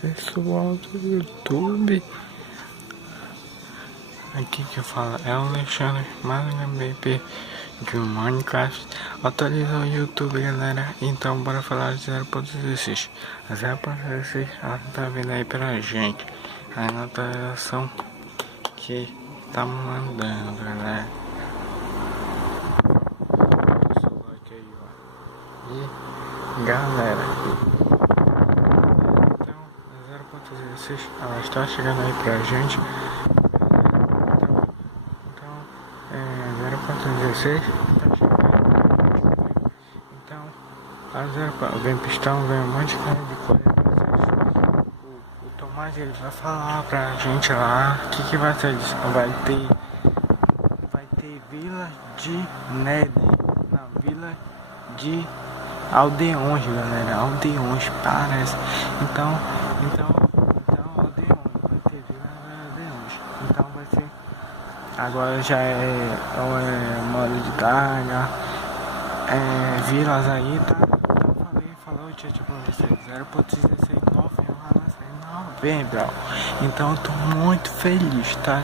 pessoal do YouTube, aqui que fala é o Alexandre, mais um MVP de Minecraft. Atualizou o YouTube, galera, então bora falar de 0.16. A 0.16 ela tá vindo aí pra gente, a atualização que tá mandando, galera. Deixa o like aí, ó. E galera, então a 0.16 ela está chegando aí pra gente. Então 0.16 tá chegando. Então vem pistão, vem um monte de cara de coisa. O Tomás ele vai falar pra gente lá o que vai ser disso. Vai ter Vila de Ned, na Vila de Aldeões, galera. Aldeões, parece. Então Aldeões, vai ter Vila de Aldeões. Então vai ser. Agora já é modo de carga, vilas aí, tá? Então falou, tchau pra vocês. 0.16 novembro, vai lançar em novembro. Então eu tô muito feliz, tá?